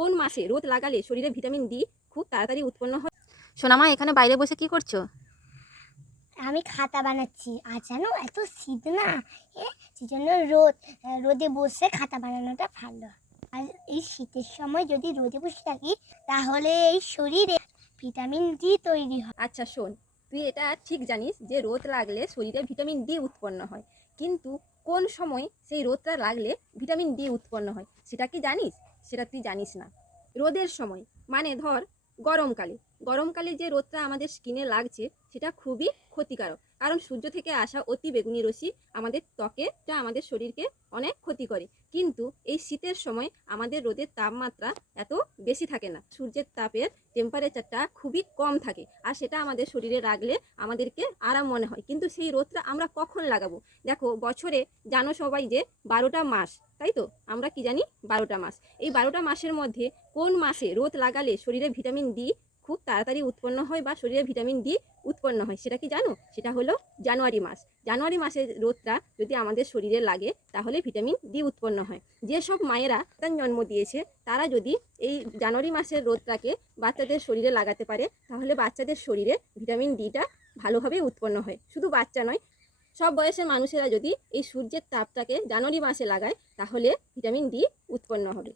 কোন মাসে রোদ লাগালে শরীরে ভিটামিন ডি খুব তাড়াতাড়ি উৎপন্ন হয়? সোনামা, এখানে বাইরে বসে কি করছো? আমি খাতা বানাচ্ছি। আর জানো এত শীত না, সেজন্য রোদে বসে খাতা বানানোটা ভালো। আর এই শীতের সময় যদি রোদে বসে থাকি তাহলে এই শরীরে ভিটামিন ডি তৈরি হয়। আচ্ছা শোন, তুই এটা ঠিক জানিস যে রোদ লাগলে শরীরে ভিটামিন ডি উৎপন্ন হয়, কিন্তু কোন সময় সেই রোদটা লাগলে ভিটামিন ডি উৎপন্ন হয় সেটা কি জানিস? সেটা তুই জানিস না। রোদের সময় মানে ধর গরমকালে, গরমকালে যে রোদটা আমাদের স্কিনে লাগছে সেটা খুবই ক্ষতিকারক, কারণ সূর্য থেকে আসা অতি বেগুনি রশ্মি আমাদের ত্বকেটা আমাদের শরীরকে অনেক ক্ষতি করে। কিন্তু এই শীতের সময় আমাদের রোদের তাপমাত্রা এত বেশি থাকে না, সূর্যের তাপের টেম্পারেচারটা খুবই কম থাকে, আর সেটা আমাদের শরীরে রাখলে আমাদেরকে আরাম মনে হয়। কিন্তু সেই রোদটা আমরা কখন লাগাবো? দেখো, বছরে জানো সবাই যে 12টা মাস, তাই তো? আমরা কি জানি 12টা মাস। এই 12টা মাসের মধ্যে কোন মাসে রোদ লাগালে শরীরে ভিটামিন ডি খুব তাড়াতাড়ি উৎপন্ন হয় বা শরীরে ভিটামিন ডি উৎপন্ন হয় সেটা কি জানো? সেটা হলো জানুয়ারি মাস। জানুয়ারি মাসের রোদটা যদি আমাদের শরীরে লাগে তাহলে ভিটামিন ডি উৎপন্ন হয়। যেসব মায়েরা তার জন্ম দিয়েছে তারা যদি এই জানুয়ারি মাসের রোদটাকে বাচ্চাদের শরীরে লাগাতে পারে তাহলে বাচ্চাদের শরীরে ভিটামিন ডিটা ভালোভাবে উৎপন্ন হয়। শুধু বাচ্চা নয়, সব বয়সের মানুষেরা যদি এই সূর্যের তাপটাকে জানুয়ারি মাসে লাগায় তাহলে ভিটামিন ডি উৎপন্ন হবে।